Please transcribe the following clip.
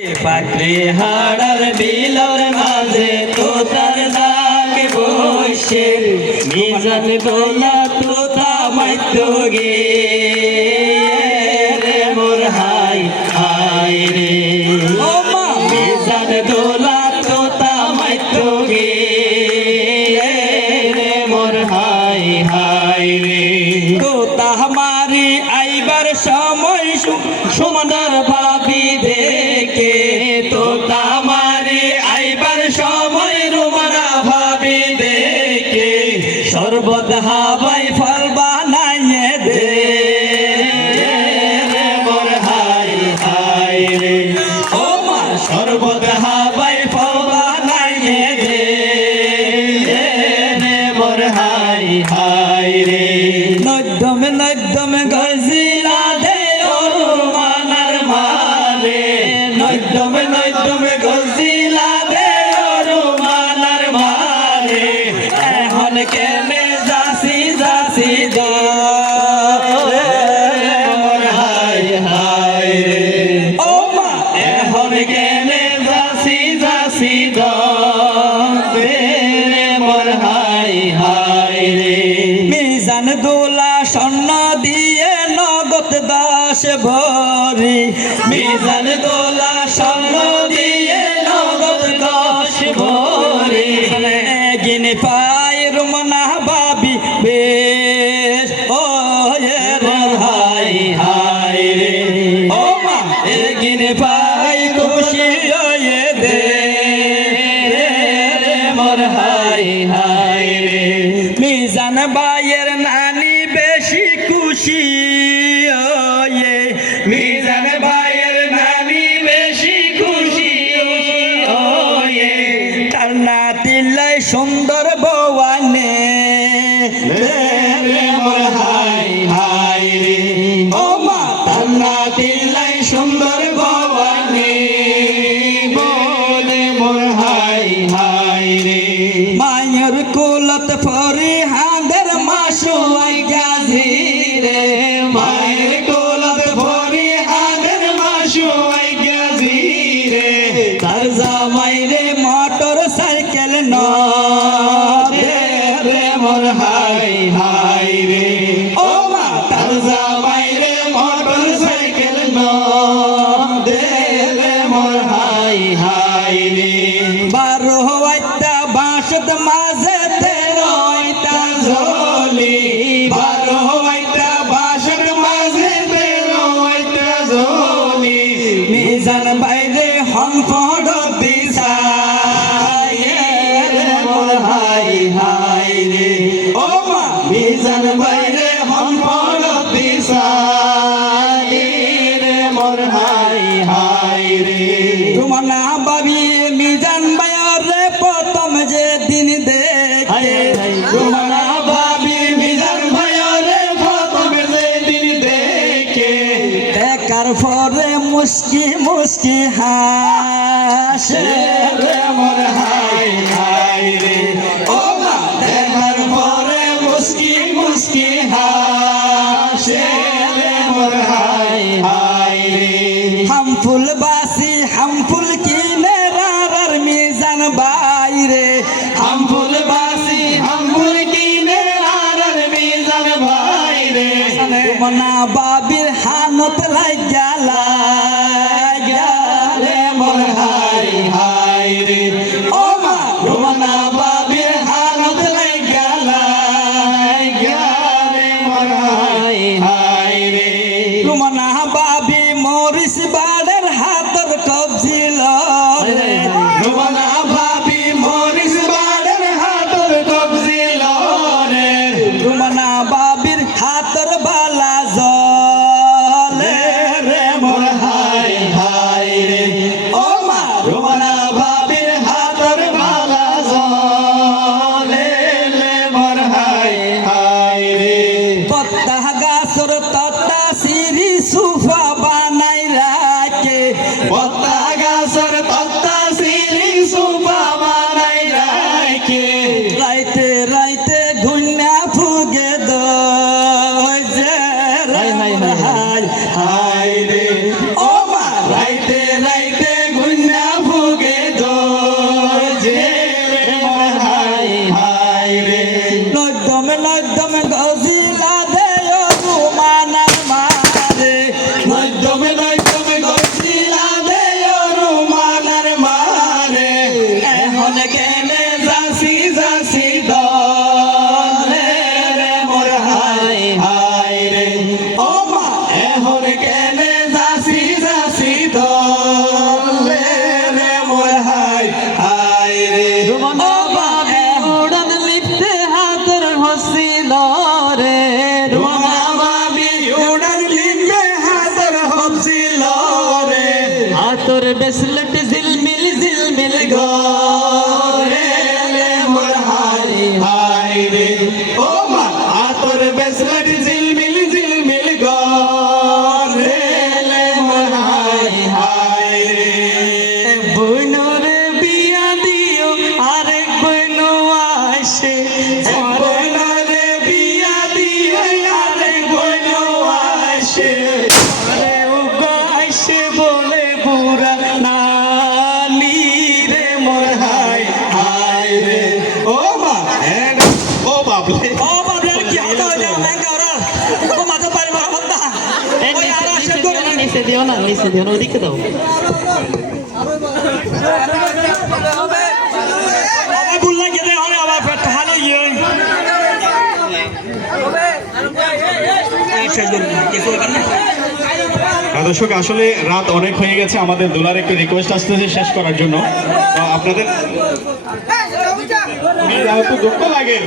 পাত্রে হাড়ার বিলর মাঝে তোতার দাগ বসে। মিজান বলা তোতা মাত্য গে হাই হাই রে। মিজান দোলা তোতা মাত্য গে মোর হাই হাই রে। তোতা মারি আইবার সময় সুমদার ভাবি দে হাই হাই রে। নদ্যম নদ্যম গজিলা দে মানার মারে। নদ্যম নদ্যম গজিলা দে মানার মারে। এখন কে একদিন পাই খুশি হয়ে দে মোর হাই হাই রে। বাইয়ের নানি বেশি খুশি হয়ে, মিজান হওয়াইতা বাঁশত মাঝে দেখার পরে মুস্কি মুস্কি হাসে। রে মোর হাই হাই রে। ও মা পরে মুস্কি মুস্কি হাসে। রে মোর হাই হাই রে। হাম ফুল বাসি হাম ফুল কোনা বাবিল হানত লাগ গেলা I'm not Nazaré. መለስልን ও বাবলে ও বাবলে কি হতো ওই যে ব্যাংকে ওরা ও মাথা পারি মারা হত্যা ওই আর আসে তো নিচে দিও না নিচে দিও না ওদিকে দাও আবার বুল্লা গেতে হলে আবার পেট হালে গিয়ে এই করুন কিছু ব্যাপার না দর্শক আসলে রাত অনেক হয়ে গেছে আমাদের দোলার একটু রিকোয়েস্ট আসতেছে শেষ করার জন্য। আপনাদের দুঃখ লাগে।